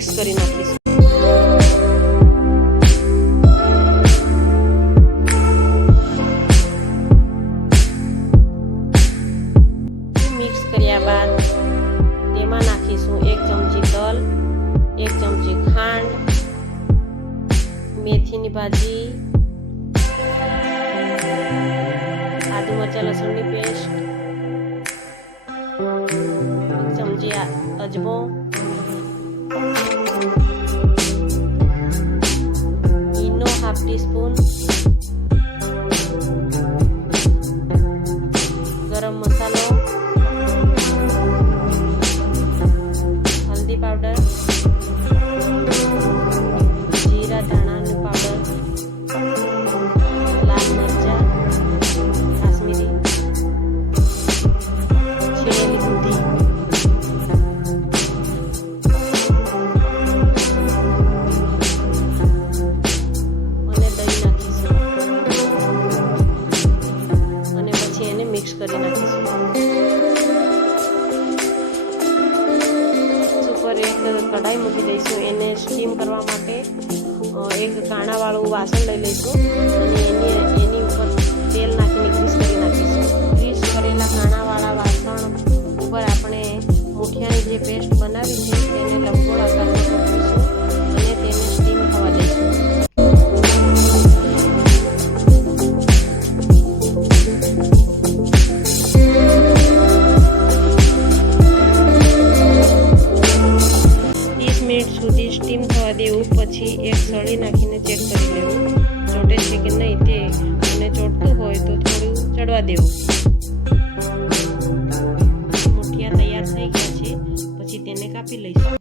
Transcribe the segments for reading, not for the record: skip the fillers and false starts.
Mix કરી નાખીશું। Mix કર્યા બાદ તેમાં નાખીશું 1 ચમચી તલ, 1 ચમચી ખાંડ, મેથીની ભાજી, આદુ મરચાં લસણની પેસ્ટ, 1 ચમચી અજમો, ઈનો ½ ટીસ્પૂન, ગરમ મસાલો, હલ્દી પાવડર, જીરા ધાણાનું પાવડર, લાલ મરચાં, કાશ્મીરી, છીણેલી દૂધી, અને દહીં નાખીશું અને પછી એને મિક્સ કરી નાખીશું। ઉપર એક કઢાઈ મૂકી દઈશું। એને સ્ટીમ કરવા માટે એક કાણાવાળું વાસણ લઈ લઈશું અને એની ઉપર તેલ નાખીને ગ્રીસ કરી નાખીશું। ગ્રીસ કરેલા કાણાવાળા વાસણ ઉપર આપણે મૂઠિયાની જે પેસ્ટ બનાવી છે તેને લંબગોળ આકારમાં ગોઠવીશું અને તેને સ્ટીમ થવા દઈશું। સુધી સ્ટીમ થવા દેવું। પછી એક સળી નાખીને ચેક કરી લેવું ચોટે છે કે નહીં તે, અને ચોટતું હોય તો થોડું ચડવા દેવું। મુઠિયા તૈયાર થઈ ગયા છે, પછી તેને કાપી લઈશું।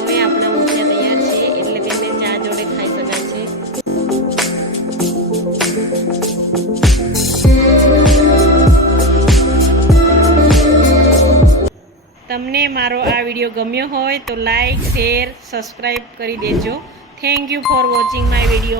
હવે આપણા મુઠિયા તૈયાર છે, એટલે તેને ચા જોડે ખાઈ શકાય છે। તમને મારો આ વિડીયો ગમ્યો હોય તો લાઈક, શેર, સબસ્ક્રાઈબ કરી દેજો। Thank you for watching my video.